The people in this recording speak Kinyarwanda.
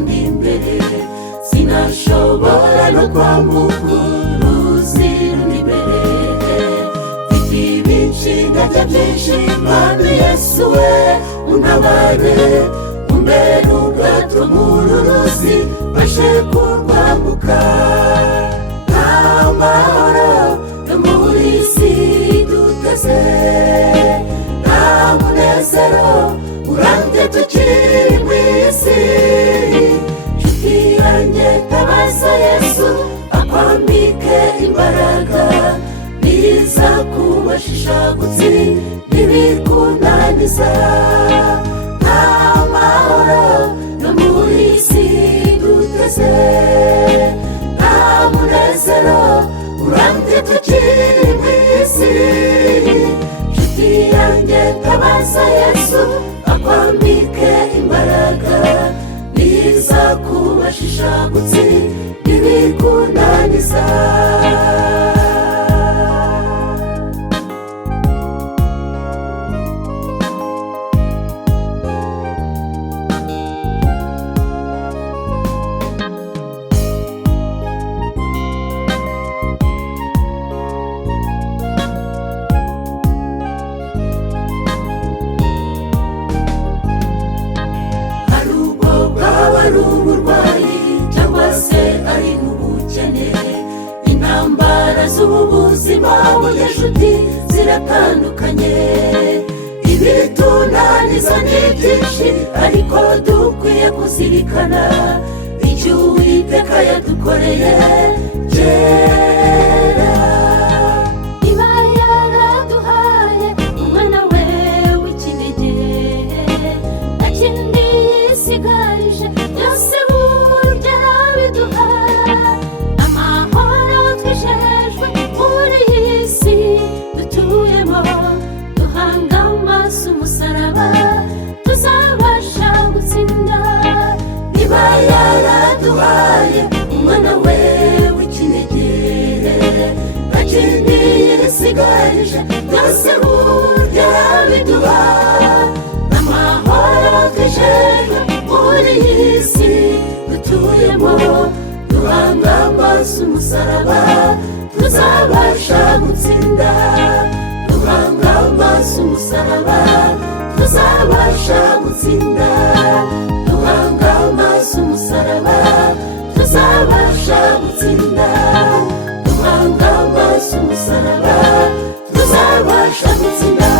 undi imbere, sinashobora no kwambuka uruzi rundi imbere. Mfite ibinshinga byinshi, Mwami Yesu we untabare, umbere ubwato muri ruzi mbashe kurwambuka. Nta mahoro yo muri isi duteze, nta munezero urambye tukiri mu isi. Nshuti yanjye tabaza Yesu akwambike imbaraga, niza kubashisha gutsinda ibikunaniza. Nta mahoro yo muri isi duteze, nta munezero urambye tukiri mu isi. Nshuti yanjye tabaza Yesu akwambike imbaraga, niza kubashisha gutsinda ibikunaniza. Ari uburwayi cyangwa se ari mu bukene, intambara z'ubuzima burya nshuti ziratandukanye. Ibitunaniza ni byinshi, ariko dukwiye kuzirikana icyo Uwiteka yadukoreye kera. Iba yaraduhaye umwana we w'ikinege, nta kindi yisigarije, byose burya arabiduha. Amahoro twishejwe muri iyi si dutuyemo, duhanga amaso umusaraba tuzabasha gutsinda. Niba yaraduhaye umwana we w'ikinege, nta kindi yisigarije, byose burya arabiduha. Amahoro twishejwe muri iyi si dutuyemo, duhanga amaso umusaraba tuzabasha gutsinda. Duhanga amaso umusaraba tuzabasha gutsinda. Duhanga amaso umusaraba tuzabasha gutsinda. Duhanga amaso umusaraba tuzabasha gutsinda.